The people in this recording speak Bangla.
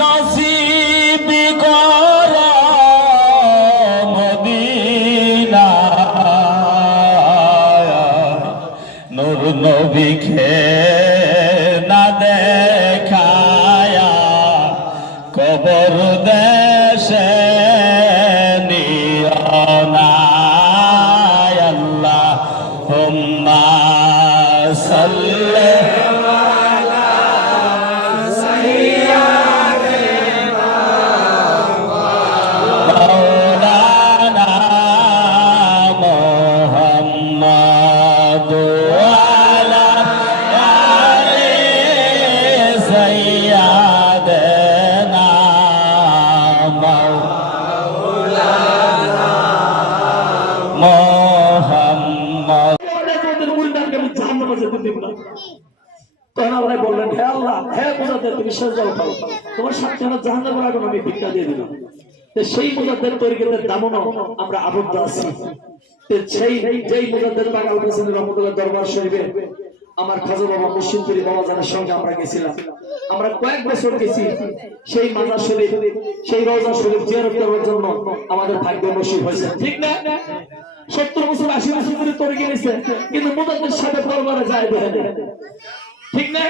নসিব কর মদিনা। নূর নবীকে না দেখায়া কবর দেশে নিও না আল্লাহ হুম্মা সাল্লি তখন আল্লাহ। বললেন হে আল্লাহ হে মুজাদ্দের তুমি সেজদা উঠাও তোমার সাথে আমার জাহান্নামের আগুন আমি ভিক্ষা দিয়ে দিলাম সেই মুজাদ্দের দামনও আমরা আবদ্ধ আছি। সেই, যেই মুজাদ্দের হোসেন রহমতুল্লাহ দরবার শরীফে আমার খাজা বাবা মুর্শিদপুরি বাবা জানের সঙ্গে আমরা গেছিলাম। আমরা কয়েক বছর গেছি সেই মাজার শরীফ, সেই রওজা শরীফ জিয়ারত করার জন্য আমাদের ভাগ্য নসিব হয়েছে। ঠিক না? সত্তর বছর, আশি বছর ধরে তরিকে নিছে কিন্তু মুজাদ্দের সাথে দরবারে যায় ঠিক না?